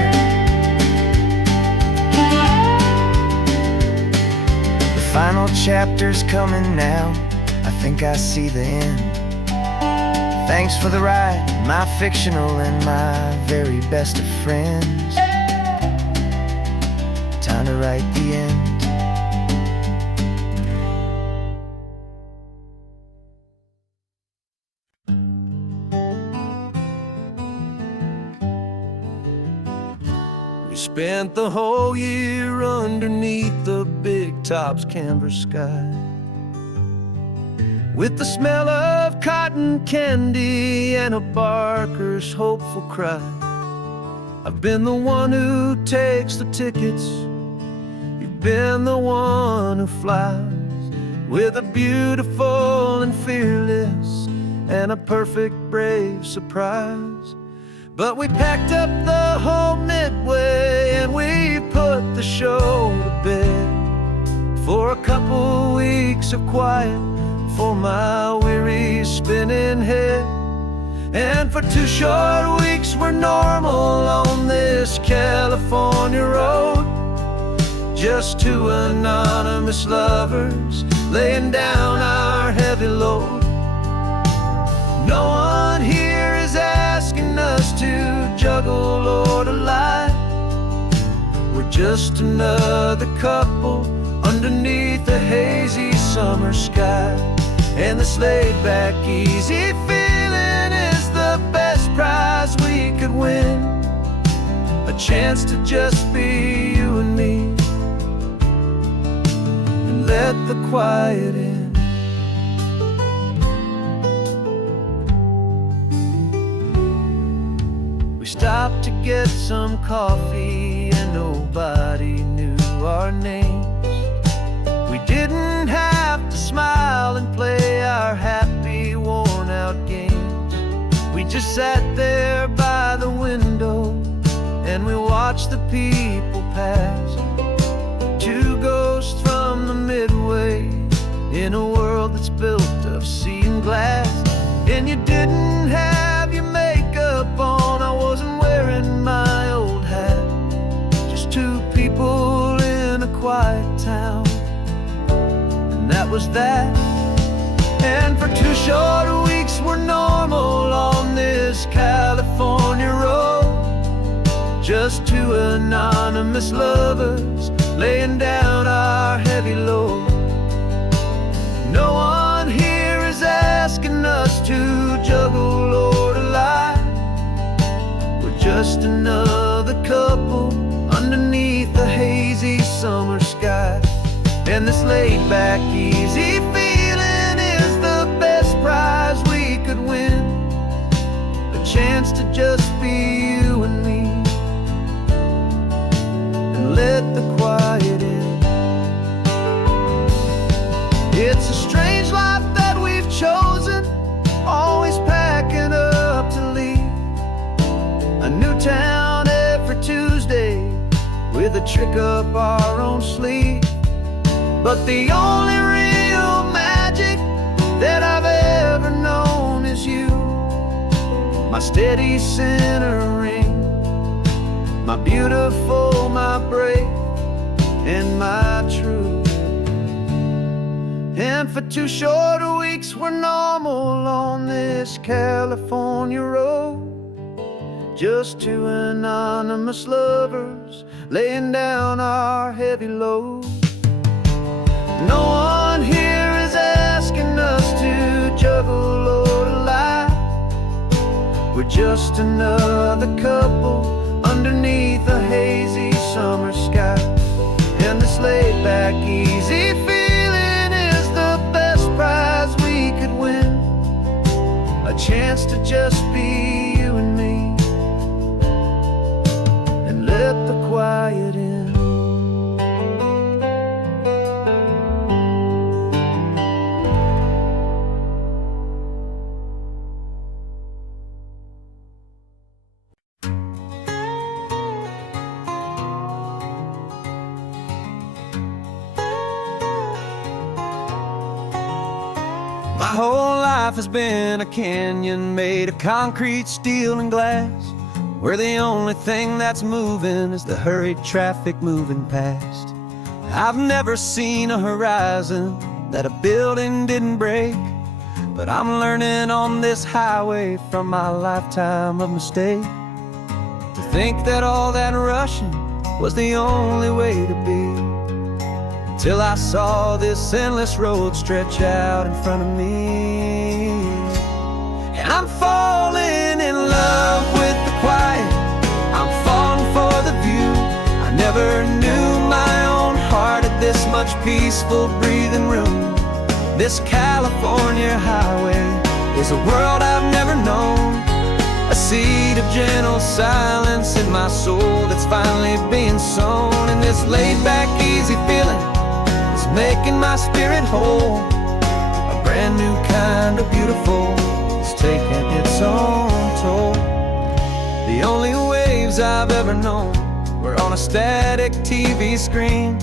The final chapter's coming now, I think I see the end. Thanks for the ride, my fictional and my very best of friends. Time to write the end. We spent the whole year underneath the big top's canvas sky, with the smell of cotton candy and a barker's hopeful cry. I've been the one who takes the tickets, you've been the one who flies, with a beautiful and fearless and a perfect brave surprise. But we packed up the whole Midway and we put the show to bed, for a couple weeks of quiet for my weary spinning head. And for 2 short weeks we're normal on this California road, just 2 anonymous lovers laying down our heavy load. No one here is asking us to juggle or to lie. We're just another couple underneath a hazy summer sky. And this laid-back, easy feeling is the best prize we could win, a chance to just be you and me, and let the quiet in. We stopped to get some coffee and nobody knew our names. We didn't have to smile and play our happy, worn-out games. We just sat there by the window and we watched the people pass, 2 ghosts from the Midway in a world that's built of sea and glass. And you didn't have your makeup on, I wasn't wearing my old hat, just 2 people in a quiet town, that was that. And for 2 short weeks we're normal on this California road, just 2 anonymous lovers laying down our heavy load. No one here is asking us to juggle or to lie. We're just another couple underneath the hazy summer sky. And this laid-back, easy feeling is the best prize we could win, a chance to just be you and me, and let the quiet in. It's a strange life that we've chosen, always packing up to leave a new town every Tuesday with a trick up our own sleeve. But the only real magic that I've ever known is you, my steady centering, my beautiful, my brave, and my true. And for 2 short weeks we're normal on this California road, just 2 anonymous lovers laying down our heavy load. No one here is asking us to juggle or to lie. We're just another couple underneath a hazy summer sky. And this laid-back, easy feeling is the best prize we could win, a chance to just be you and me, and let the quiet in. My whole life has been a canyon made of concrete, steel, and glass, where the only thing that's moving is the hurried traffic moving past. I've never seen a horizon that a building didn't break, but I'm learning on this highway from my lifetime of mistake to think that all that rushing was the only way to be, until I saw this endless road stretch out in front of me. And I'm falling in love with the quiet, I'm falling for the view. I never knew my own heart had this much peaceful breathing room. This California highway is a world I've never known, a seed of gentle silence in my soul that's finally being sown. And this laid-back, easy feeling is making my spirit whole. A brand new kind of beautiful is taking its own toll. The only waves I've ever known were on a static TV screen.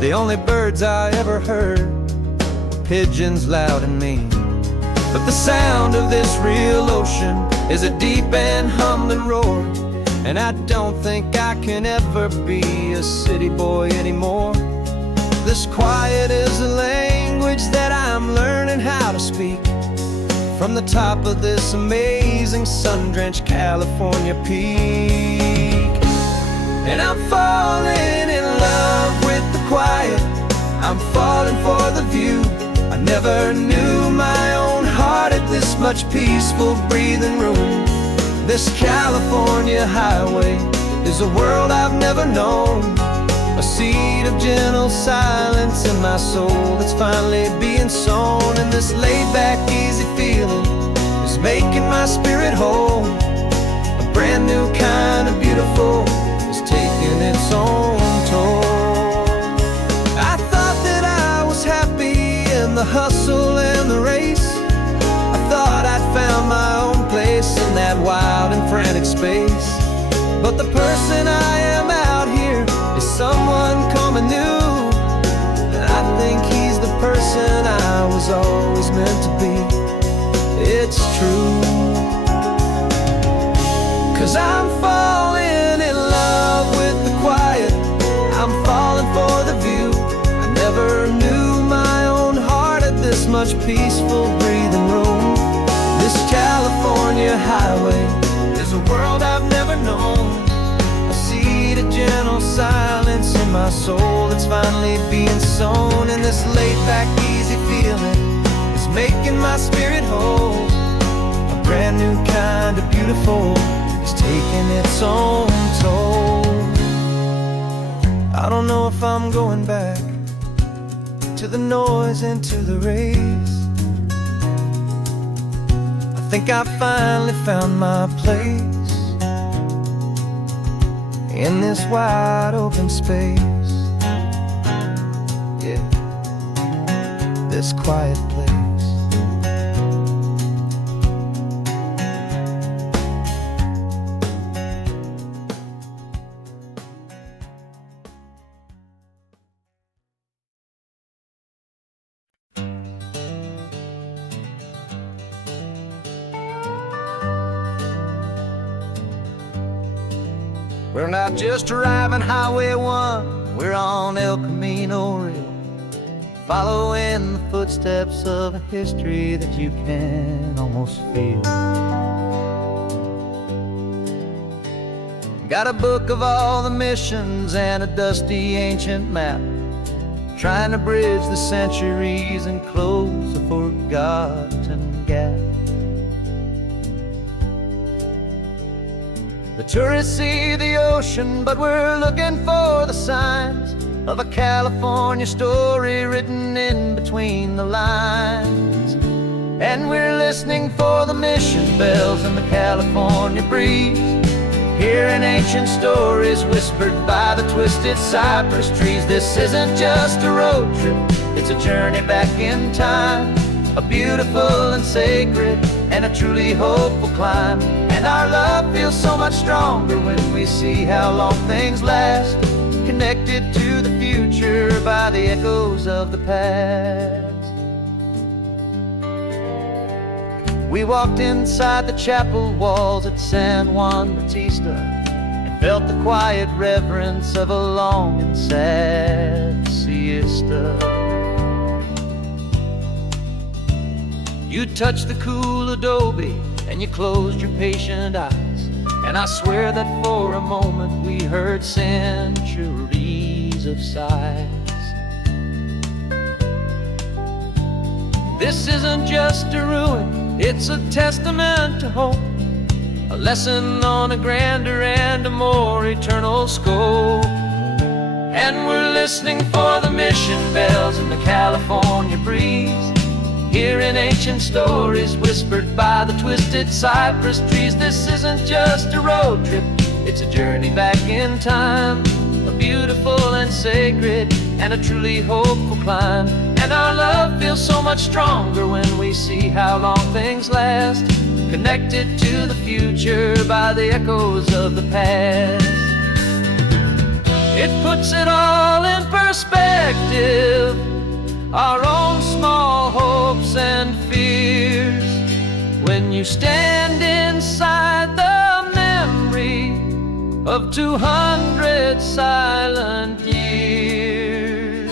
The only birds I ever heard were pigeons loud and mean. But the sound of this real ocean is a deep and humbling roar, and I don't think I can ever be a city boy anymore. This quiet is a language that I'm learning how to speak from the top of this amazing sun-drenched California peak. And I'm falling in love with the quiet, I'm falling for the view. I never knew my own heart had this much peaceful breathing room. This California highway is a world I've never known, a seed of gentle silence in my soul that's finally being sown. And this laid-back, easy feeling is making my spirit whole. A brand new kind of beautiful is taking its own toll. I thought that I was happy in the hustle and the race. I thought I'd found my own place in that wild and frantic space. But the person I am out here is someone coming new, and I think he's the person I was always meant to be. It's true, 'cause I'm falling in love with the quiet, I'm falling for the view. I never knew my own heart had this much peaceful breathing room. This California highway is a world I've never known, a seed of gentle silence in my soul that's finally being sown. And this laid-back, easy feeling is making my spirit whole. A brand new kind of beautiful is taking its own toll. I don't know if I'm going back to the noise and to the race. I think I finally found my place in this wide open space. Yeah, this quiet place. We're not just driving Highway 1, we're on El Camino Real, following the footsteps of a history that you can almost feel. Got a book of all the missions and a dusty ancient map, trying to bridge the centuries and close a forgotten gap. The tourists see the ocean, but we're looking for the signs of a California story written in between the lines. And we're listening for the mission bells in the California breeze, hearing ancient stories whispered by the twisted cypress trees. This isn't just a road trip, it's a journey back in time, a beautiful and sacred and a truly hopeful climb. And our love feels so much stronger when we see how long things last, connected to the future by the echoes of the past. We walked inside the chapel walls at San Juan Bautista and felt the quiet reverence of a long and sad siesta. You touched the cool adobe and you closed your patient eyes, and I swear that for a moment we heard centuries of sighs. This isn't just a ruin, it's a testament to hope, a lesson on a grander and a more eternal scope. And we're listening for the mission bells in the California breeze, hearing ancient stories whispered by the twisted cypress trees. This isn't just a road trip, it's a journey back in time, a beautiful and sacred and a truly hopeful climb. And our love feels so much stronger when we see how long things last, connected to the future by the echoes of the past. It puts it all in perspective, our own small hopes and fears, when you stand inside the memory of 200 silent years.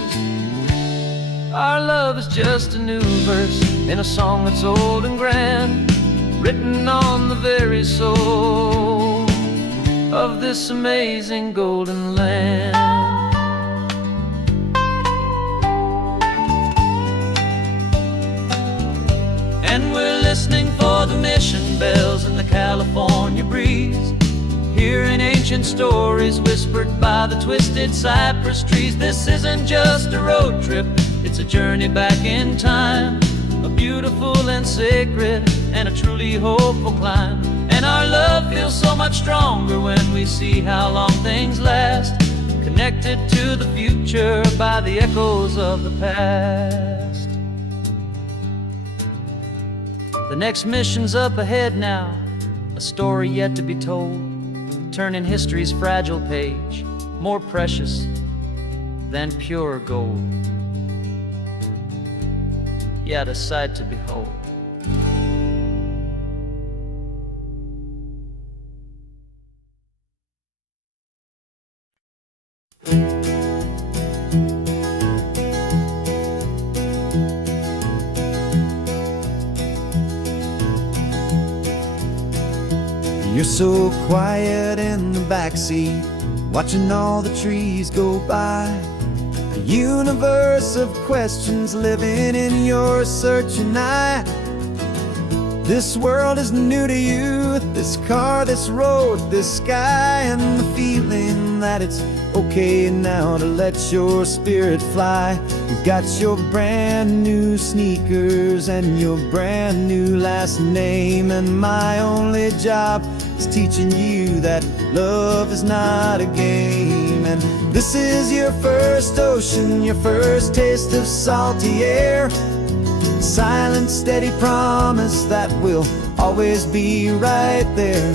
Our love is just a new verse in a song that's old and grand, written on the very soul of this amazing golden land. And we're listening for the mission bells in the California breeze, hearing ancient stories whispered by the twisted cypress trees. This isn't just a road trip, it's a journey back in time, a beautiful and sacred and a truly hopeful climb. And our love feels so much stronger when we see how long things last, connected to the future by the echoes of the past. The next mission's up ahead now, a story yet to be told, turning history's fragile page, more precious than pure gold. Yet a sight to behold. You're so quiet in the backseat, watching all the trees go by. A universe of questions living in your searching eye. This world is new to you, this car, this road, this sky, and the feeling that it's okay now to let your spirit fly. You've got your brand new sneakers and your brand new last name, and my only job is teaching you that love is not a game. And this is your first ocean, your first taste of salty air, a silent, steady promise that we'll always be right there.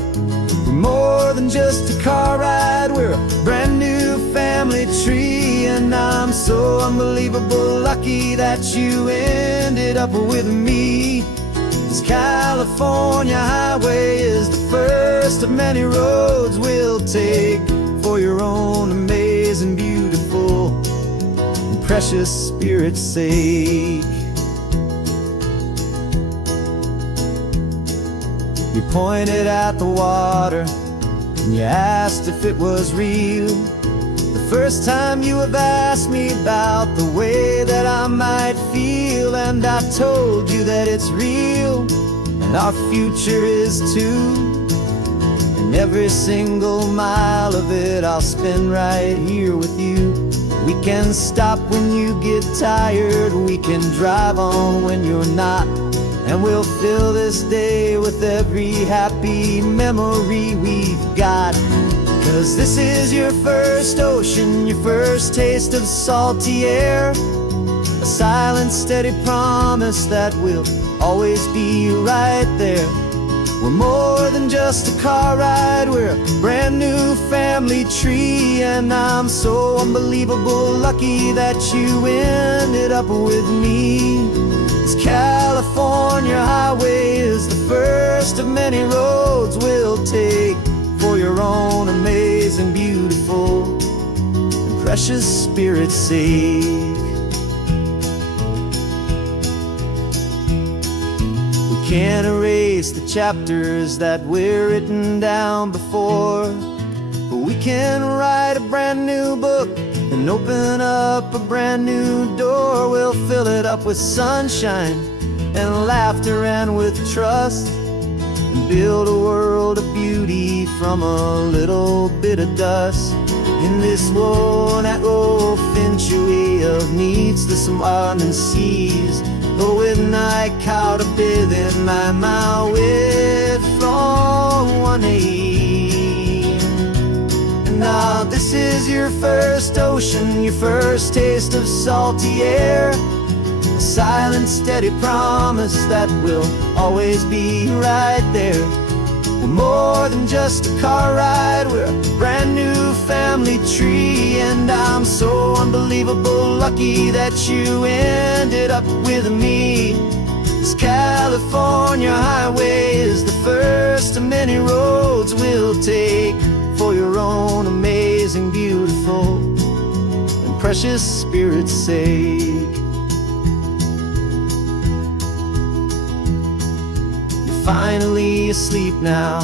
We're more than just a car ride, we're a brand new family tree, and I'm so unbelievable lucky that you ended up with me. This California highway is the first of many roads we'll take for your own amazing, beautiful, and precious spirit's sake. You pointed at the water and you asked if it was real. The first time you have asked me about the way that I might feel, and I told you that it's real and our future is too. And every single mile of it I'll spend right here with you. We can stop when you get tired, we can drive on when you're not, and we'll fill this day with every happy memory we've got. 'Cause this is your first ocean, your first taste of salty air, a silent, steady promise that we'll always be right there. We're more than just a car ride, we're a brand new family tree, and I'm so unbelievable lucky that you ended up with me. This California highway is the first of many roads we'll take for your own amazing, beautiful, and precious spirit's sake. Can't erase the chapters that we're written down before, but we can write a brand new book and open up a brand new door. We'll fill it up with sunshine and laughter and with trust, and build a world of beauty from a little bit of dust. In this world that finchuí of needs the smarten seas, og when I caught a bit in my wit from one knee. Now this is your first ocean, your first taste of salty air, a silent steady promise that we'll always be right there. We're more than just a car ride, we're a brand new family tree, and I'm so unbelievable lucky that you ended up with me. This California highway is the first of many roads we'll take for your own amazing, beautiful, and precious spirit's sake. Finally asleep now,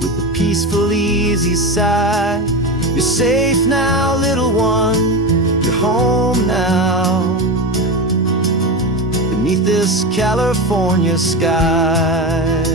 with a peaceful, easy sigh. You're safe now, little one, you're home now, beneath this California sky.